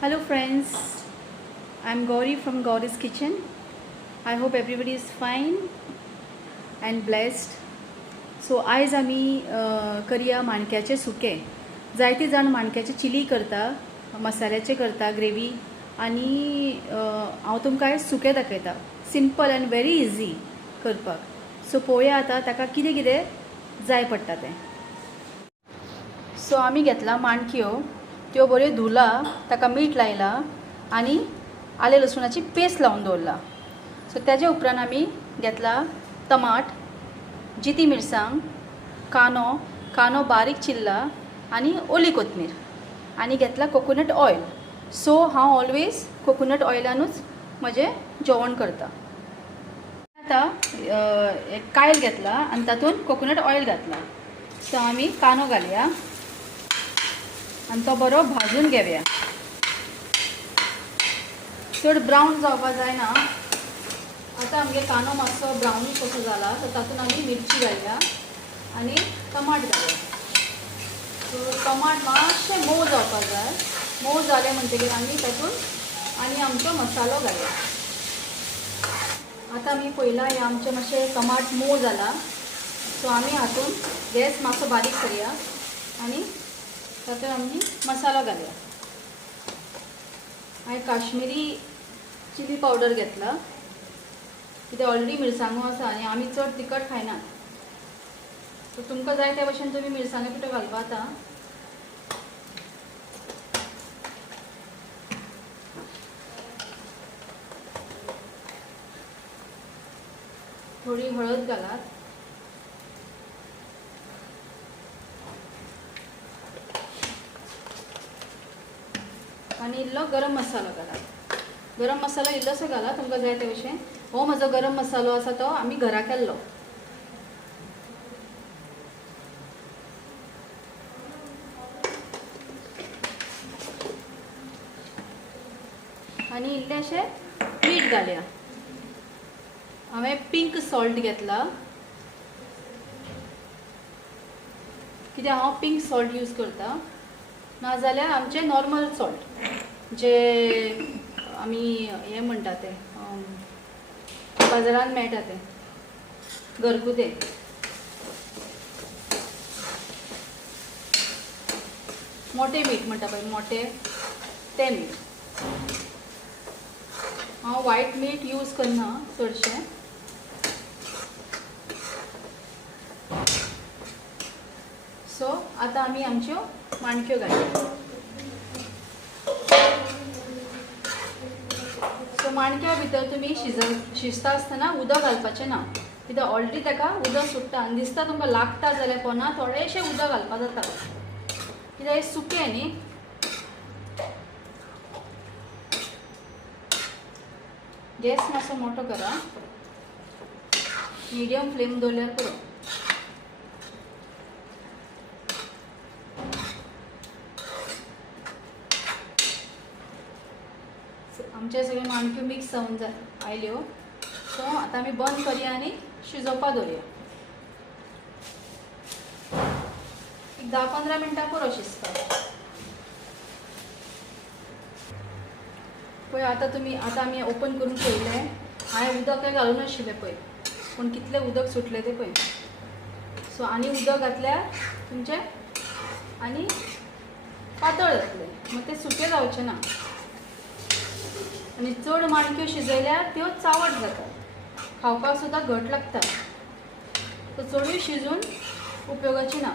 Hello friends, I'm Gauri from Gauri's Kitchen. I hope everybody is fine and blessed. So आयज आमी करया माणक्याचे सुके. जायते जाण माणक्याचे चिली करता, मसाल्याचे करता ग्रेवी आनी हांव तुमकां आयज सुके दाखयता. सिंपल एंड व्हेरी इजी करपाक. सो पळोवया आतां ताका कितें कितें जाय पडटा तें. सो आमी घेतला माणक्यो, त्यो बऱ्यो धुला, ताका मीठ लायला आनी आले लसुणाची पेस्ट लावन दवरला. सो तेजे उपरांत आमी घेतला टमाट, जिती मिरसांग, कांदो बारीक चिरला आनी ओली कोथमीर आनी घेतला कोकोनट ऑयल. सो हांव ऑलवेज कोकोनट ऑयलानूच म्हजें जेवण करता. आतां एक कायल घेतला आनी तातूंत कोकोनट ऑयल घातला. सो आमी कांदो घालया आनी तो बरो भाजून घेवया. चड ब्रावन जावपा जायना. आतां आमगे कांदो मातसो ब्रावनीश कसो जाला, सो तातूंत आमी मिरची घालया आनी टमाट घालया. सो टमाट मातशें मोव जावपा जाय. मोव जालें म्हणटकीर आमी तातूंत आनी आमचो मसालो घालया. आतां आमी पळयला हें आमचें मातशें टमाट मोव जाला. सो आमी हातूंत गॅस मातसो बारीक करया आनी तातूंत आमी मसालो घालया. हांवें काश्मीरी चिली पावडर घेतला, कित्याक ऑलरेडी मिरसांगो आसा आनी आमी चड तिखट खायनात. सो तुमकां जाय त्या भशेन तुमी मिरसांगे पिठो घालपा जाता. थोडी हळद घालात आनी इल्लो गरम मसालो घालात. गरम मसालो इल्लोसो घाला तुमकां जाय ते भशेन. हो म्हजो गरम मसालो आसा तो आमी घरा केल्लो. आनी इल्लेशें मीठ घालया. हांवें पिंक सॉल्ट घेतला, कित्याक हांव पिंक सॉल्ट यूज करता. नाजाल्यार आमचें नॉर्मल सॉल्ट जे आमी हें म्हणटा तें बाजारांत मेळटा तें घरगुतें. मोटें मीठ म्हणटा पळय, मोटें तें मीठ. हांव वायट मीठ यूज करना चडशें. सो आतां आमी आमच्यो माणक्यो घालया. सो माणक्या भितर तुमी शिजता आसतना उदक घालपाचें ना, कित्याक ऑलरेडी ताका उदक सुट्टा आनी दिसता तुमकां लागता जाल्यार पोना थोडेंशें उदक घालपा जाता, कित्याक हें सुकें न्ही. गॅस मातसो मोठो करा, मिडियम फ्लेम दवरल्यार पुरो. आमचे सगळे माणक्यो मिक्स जावन आयल्यो. सो आतां आमी बंद करया आनी शिजोवपा दवरया. एक 10-15 मिनटां पुरो शिजता. पळय आतां आमी ओपन करून पळयलें. हांवें उदक काय घालूं नाशिल्लें पळय, पूण कितलें उदक सुटलें तें पळय. सो आनी उदक घातल्यार तुमचें आनी पातळ जातलें, मागीर तें सुकें जावचें ना. आनी चड माणक्यो शिजयल्यार त्यो चावट जातात, खावपाक सुद्दां घट लागता. सो चडूय शिजून उपयोगाची ना.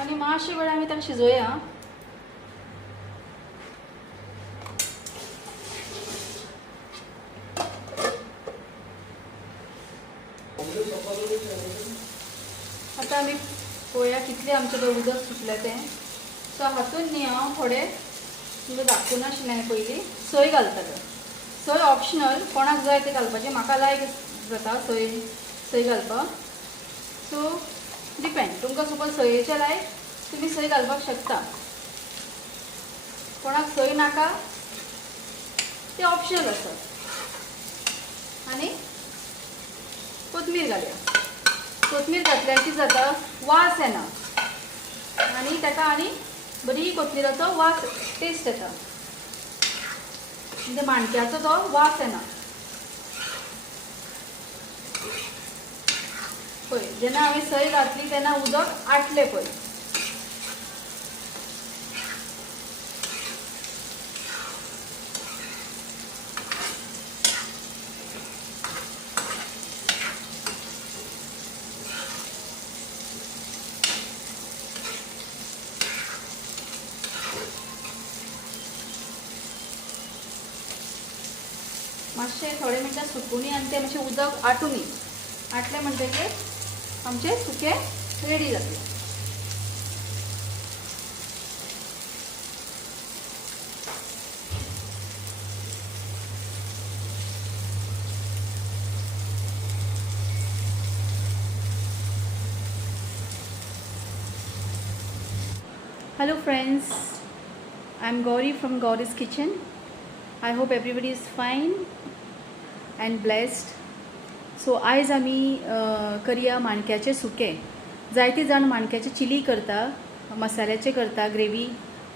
आनी मातशे वेळ आमी ताका शिजोवया. आतां आमी पळोवया कितलें आमचें पळय उदक सुटलें तें. सो हातूंत न्ही हांव थोडें तुमकां दाखोवं नाशिल्लें हांवें पयलीं सोय घालतलें. सोय ऑप्शनल, कोणाक जाय तें घालपाचें. म्हाका लायक जाता सोय घालपाक. सो डिपेंड, तुमकां सपोज सोयेचें लायक तुमी सोय घालपाक शकता. कोणाक सोय नाका तें ऑप्शनल आसा. आनी कोथमीर घालया. कोथमीर घातल्यार कितें जाता, वास येना आनी ताका आनी बरी कोथमिराचो वास टेस्ट येता, म्हणजे माणक्याचो तो वास येना. पळय जेन्ना हांवें सय घातली तेन्ना उदक आटलें पळय. मातशें थोडे मिनटां सुकुनी आनी तें मातशें उदक आटुनी. आटलें म्हणटकीर आमचें सुकें रेडी जातलें. Hello friends, I'm Gauri from Gauri's Kitchen. I hope everybody is fine and blessed. सो आयज आमी करया माणक्याचे सुकें. जायते जाण माणक्याचे चिली करता, मसाल्याचे करता ग्रेवी,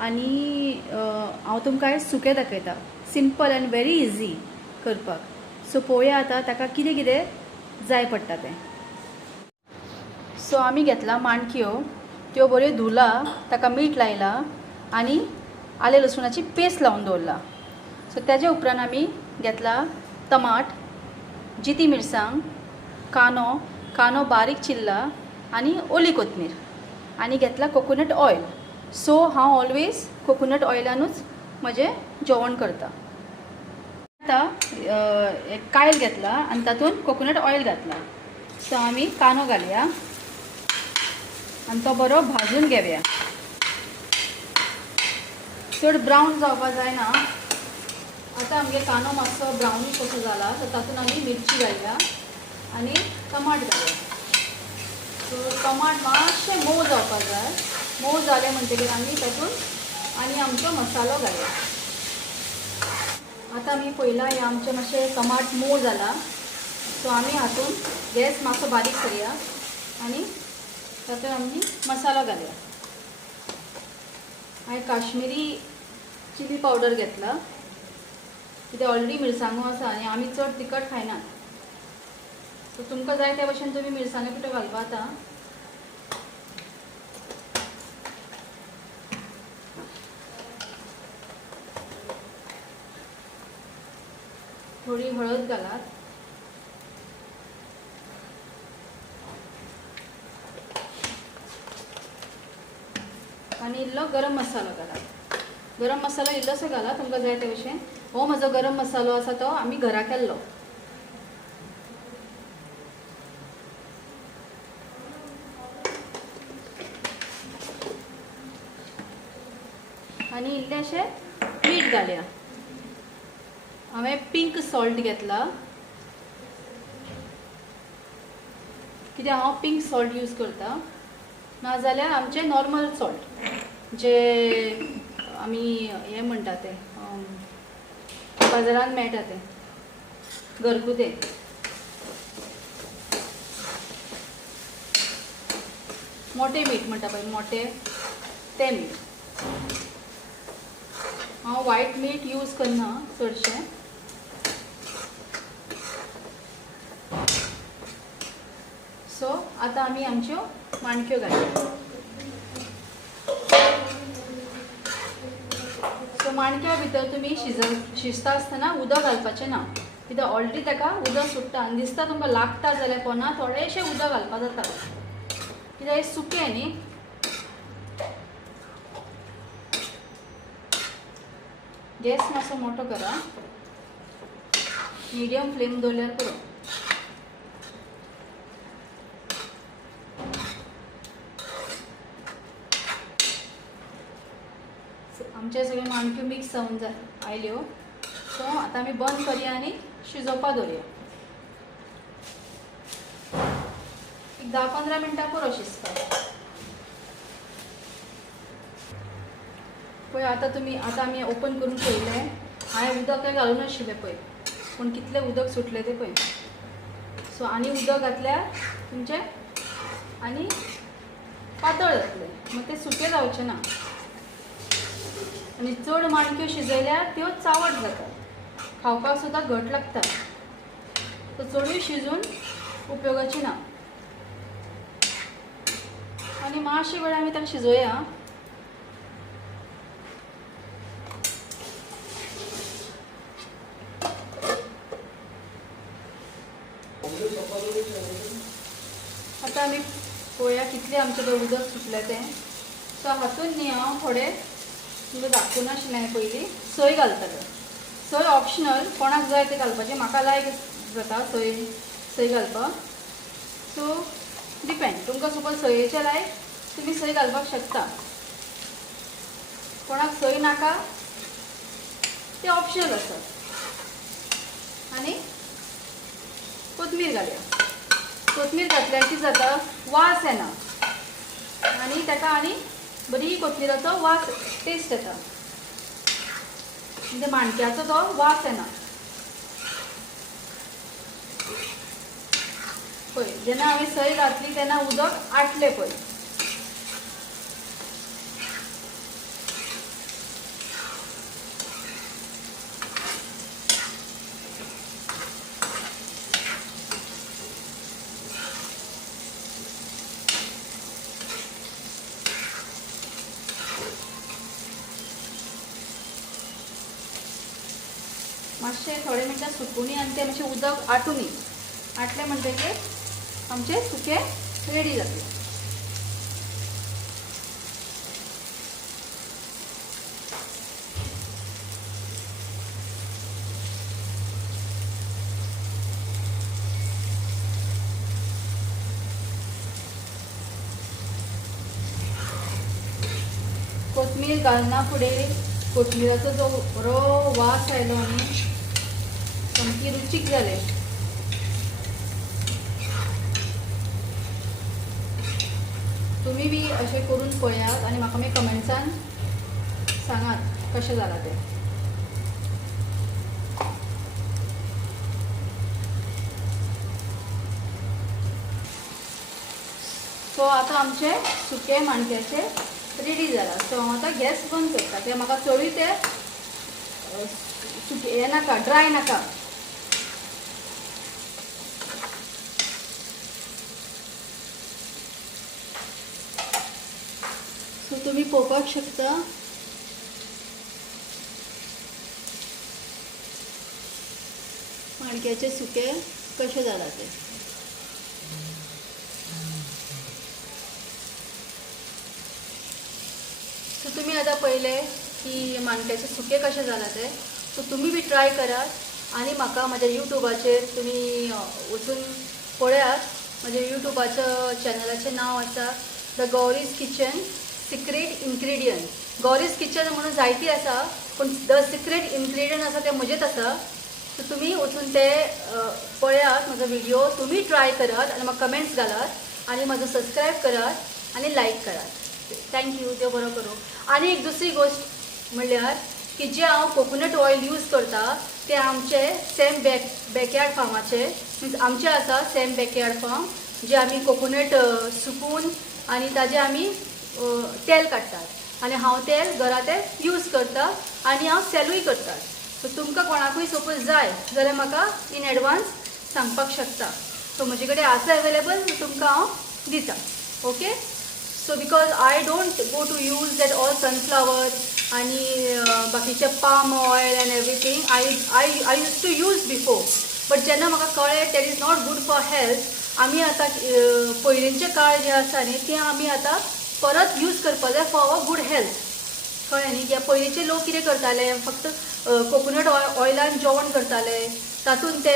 आनी हांव तुमकां आयज सुकें दाखयता. सिंपल एंड व्हेरी इजी करपाक. सो पळोवया आतां ताका कितें कितें जाय पडटा तें. सो आमी घेतला माणक्यो, त्यो बऱ्यो धुला, ताका मीठ लायला आनी आले लसुणाची पेस्ट लावन दवरला. सो तेजे उपरांत आमी घेतला टमाट, जिती मिरसांग, कांदो बारीक चिरला आनी ओली कोथमीर, आनी घेतला कोकोनट ऑयल. सो हांव ऑलवेज कोकोनट ऑयलानूच म्हजें जेवण करता. आतां एक कायल घेतला आनी तातूंत कोकोनट ऑयल घातला. सो आमी कांदो घालया आनी तो बरो भाजून घेवया. चड ब्रावन जावपा जायना. आतां आमगे कांदो मातसो ब्रावनीश कसो जाला, सो तातूंत आमी मिरची घालया आनी टमाट घालया. सो टमाट मातशें मोव जावपा जाय. मोव जालें म्हणटकीर आमी तातूंत आनी आमचो मसालो घालया. आतां आमी पयला हें आमचें मातशें टमाट मोव जाला. सो आमी हातूंत गॅस मातसो बारीक करया आनी तातूंत आमी मसालो घालया. हांवें काश्मीरी चिली पावडर घेतला, कित्याक ऑलरेडी मिरसांगो आसा आनी आमी चड तिखट खायनात. सो तुमकां जाय त्या भशेन तुमी मिरसांगो पिठो घालपा आतां. थोडी हळद घालात. आनी इल्लो गरम मसालो घालात. गरम मसालो इल्लोसो घाला तुमकां जाय त्या भशेन. हो म्हजो गरम मसालो आसा तो आमी घरा केल्लो. आनी इल्लेशें मीठ घालया. हांवें पिंक सॉल्ट घेतला, कित्याक हांव पिंक सॉल्ट यूज करता. नाजाल्यार आमचें नॉर्मल सॉल्ट जे आमी हें म्हणटा तें बाजारांत मेळटा तें घरगुतें. मोठें मीठ म्हणटा पळय, मोठें तें मीठ. हांव व्हायट मीठ यूज करना चडशें. सो आतां आमी आमच्यो माणक्यो घालया. सो माणक्या भितर तुमी शिजता आसतना उदक घालपाचें ना, कित्याक ऑलरेडी ताका उदक सुट्टा आनी दिसता तुमकां लागता जाल्यार पोना थोडेशें उदक घालपा जाता, कित्याक हें सुकें न्ही. गॅस मातसो मोठो करा, मिडियम फ्लेम दवरल्यार पुरो. आमचे सगळे माणक्यो मिक्स जावन आयल्यो. सो आतां आमी बंद करया आनी शिजोवपा दवरया. एक 10-15 मिनटां पुरो शिजता. पळय आतां आमी ओपन करून पळयलें. हांवें उदक काय घालून नाशिल्लें पळय, पूण कितलें उदक सुटलें तें पळय. सो आनी उदक घातल्यार तुमचें आनी पातळ जातलें, मागीर तें सुकें जावचें ना. आनी चड माणक्यो शिजयल्यार त्यो चावट जाता, खावपाक सुद्दां घट लागता, सो चडूय शिजून उपयोगाची ना. आनी मातशी वेळ आमी ताका शिजोवया. आतां आमी पळोवया कितलें आमचें तें उदक सुटलें तें. सो हातून न्ही हांव थोडें तुमकां दाखोवना नाशिल्लें हांवें पयलीं सोय घालतलें. सोय ऑप्शनल, कोणाक जाय तें घालपाचें, म्हाका लायक जाता सोय घालपाक. सो डिपेंड, तुमकां सपोज सोयेचें लायक तुमी सोय घालपाक शकता. कोणाक सोय नाका तें ऑप्शनल आसा. आनी कोथमीर घालया. कोथमीर घातल्यार कितें जाता, वास येना आनी ताका आनी बरी कोथमिराचो वास टेस्ट येता. म्हणजे माणक्याचो तो वास येना. पळय जेन्ना हांवें सोय घातली तेन्ना उदक आटलें पळय. मातशें थोडे मिनटां सुकुनी आनी तें मातशें उदक आटुनी. आटलें म्हणटकीर आमचें सुकें रेडी जातलें. कोथमीर घालना फुडें कोथमिराचो जो बरो वास आयलो न्ही, सामकी रुचीक जालें. तुमी बी अशें करून पळयात आनी म्हाका मागीर कमेंट्सान सांगात कशें जालां तें. सो आतां आमचें सुकें माणक्याचें रेडी जाला. सो हांव आतां गॅस बंद करता. तें म्हाका चडूय तें सुकें हें नाका, ड्राय नाका. सो तुमी पळोवपाक शकता माणक्याचें सुकें कशें जालां तें. सो तुमी आतां पळयलें की माणक्याचें सुकें कशें जालां तें. सो तुमी बी ट्राय करात आनी म्हाका म्हाज्या युट्यूबाचेर तुमी वचून पळयात. म्हाज्या युट्यूबाच्या चॅनलाचें नांव आसा the Gauri's kitchen secret ingredient. Gauri's kitchen म्हणून जायती आसा, पूण द सिक्रेट इन्ग्रेडियंट आसा तें म्हजेंच आसा. सो तुमी वचून ते पळयात म्हजो व्हिडिओ, तुमी ट्राय करात आनी म्हाका कमेंट्स घालात आनी म्हाजो सबस्क्रायब करात आनी लायक करात. थँक्यू, देव बरो करूं. आनी एक दुसरी गोश्ट म्हणल्यार की जे हांव कोकोनट ऑयल यूज करता ते आमचे सेम बॅकयार्ड फार्माचे, मीन्स आमचे आसा सेम बॅकयार्ड फार्म, जे आमी कोकोनट सुकून आनी ताजे आमी तेल काडटात आनी हांव तेल घरा तें यूज करता आनी हांव सेलूय करता. सो तुमकां कोणाकूय सपोज जाय जाल्यार म्हाका इन एडवान्स सांगपाक शकता. सो म्हजे कडेन आसा अवेलेबल, तुमकां हांव दिता. Okay. So because I don't go to use that all sunflower आनी बाकीचे palm oil and everything. I use to use before, but जेन्ना म्हाका कळ्ळें that is not good for health, आमी आतां पयलींचे काळ जे आसा न्ही ते आमी आतां परत यूज करपा जाय फॉर अवर गूड हेल्थ. कळ्ळें न्ही. कित्याक पयलींचे लोक कितें करताले, फक्त कोकोनट ऑयलान जेवण करताले, तातूंत ते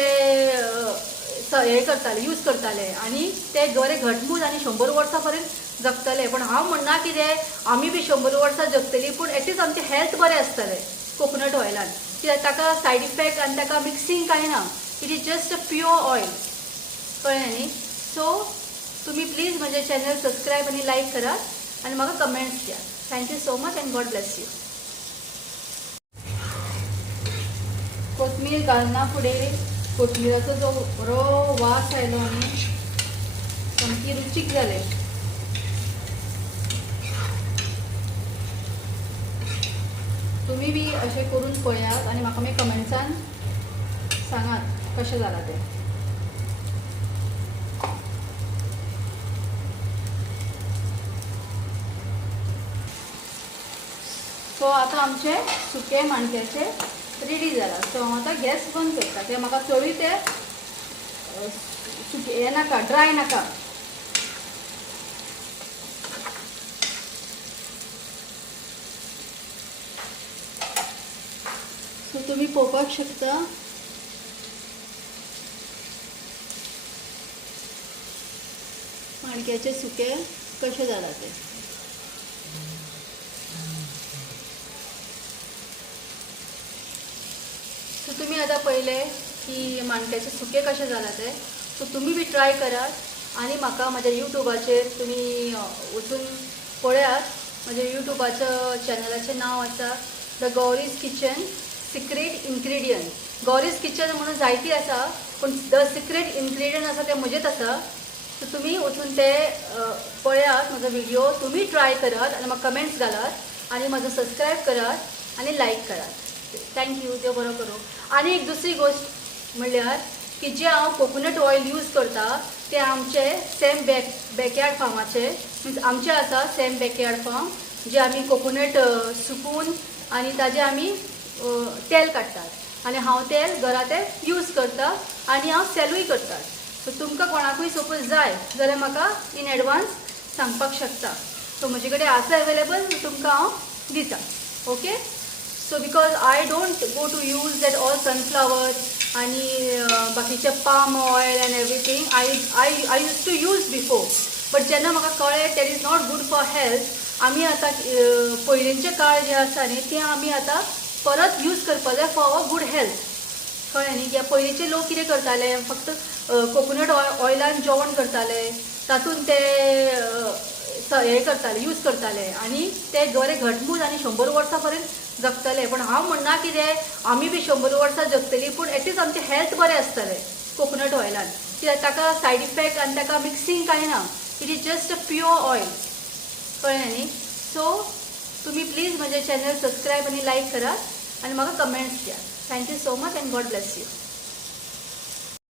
हें करताले, यूज करताले आनी ते बरें घटमूट आनी 100 वर्सां पर्यंत जगतले. पूण हांव म्हणना कितें आमी बी 100 वर्सां जगतलीं, पूण एटलीस्ट आमचें हेल्थ बरें आसतलें कोकोनट ऑयलान. कित्याक ताका सायड इफेक्ट आनी ताका मिक्सिंग कांय ना. It is just a pure oil. कळ्ळें न्ही. सो तुमी प्लीज म्हजें चॅनल सबस्क्रायब आनी लायक करात आनी म्हाका कमेंट्स दियात. Thank you so much and God bless you. कोथमीर घालना फुडें कोथमिराचो जो बरो वास आयलो न्ही, सामकी रुचीक जालें. तुम्ही बी असे करून पळयात आणि म्हाका मागीर कमेंट्सान सांगात कशें जालां तें. सो आतां आमचे सुके माणक्याचे रेडी जाला. सो हांव आतां गॅस बंद करता. ते म्हाका चडूय ते सुके हें नाका, ड्राय नाका. सो तुम्ही पळोवपाक शकता माणक्याचे सुके कशें जाला ते. सो तुम्ही आता पहिले की माणक्याचे सुके कशें जाला ते. सो तुम्ही बी ट्राय करात आणि म्हाका माझ्या यूट्यूबाचेर तुम्ही वचून पळयात. माझ्या यूट्यूबाचं चॅनलाचें नाव आसा the Gauri's kitchen secret ingredient. Gauri's kitchen म्हणून जायती आसा, पण द सिक्रेट इन्ग्रेडियंट आसा ते म्हजेच आसा. सो तुम्ही वचून ते पळयात म्हजो व्हिडिओ. तुम्ही ट्राय करात आणि म्हाका कमेंट्स घालात आणि माझं सबस्क्राईब करात आणि लाईक करात. थँक्यू. देव बरो करूं. आणि एक दुसरी गोष्ट म्हणल्यार की जे हांव कोकोनट ऑयल यूज करता ते आमचे सेम बॅकयार्ड फार्माचे, मीन्स आमचे आसा सेम बॅकयार्ड फार्म, जे आमी कोकोनट सुकून आणि ताजे आमी तेल काडटात आणि हांव तेल घरा ते यूज करता आणि हांव सेलूय करता. सो तुमकां कोणाकूय सपोज जाय जाल्यार म्हाका इन एडवान्स सांगपाक शकता. सो म्हजे कडेन आसा अवेलेबल, तुमकां हांव दिता. Okay. So because I don't go to use that all sunflower आणि बाकीचे palm oil and everything. I use to use before, but जेन्ना म्हाका कळ्ळें that is not good for health, आमी आतां पयलींचे काळ जे आसा न्ही ते आमी आतां परत यूज करपा जाय फॉर अवर गूड हेल्थ. कळ्ळें न्ही. कित्याक पयलींचे लोक कितें करताले, फक्त कोकोनट ऑयलान जेवण करताले, तातूंत ते हें करताले, यूज करताले आणि ते बरे घटमूट आणि 100 वर्सां पर्यंत जगताले. पण हांव म्हणना कितें आमी बी 100 वर्सां जगतली, पूण एटलीस्ट आमचें हेल्थ बरें आसतलें कोकोनट ऑयलान. कित्याक ताका सायड इफेक्ट आनी ताका मिक्सिंग कांय ना. It is just a pure oil. कळ्ळें न्ही. सो तुम्ही प्लीज म्हजे चॅनल सबस्क्राईब आणि लाईक करात आणि म्हाका कमेंट्स द्या. Thank you so much and God bless you.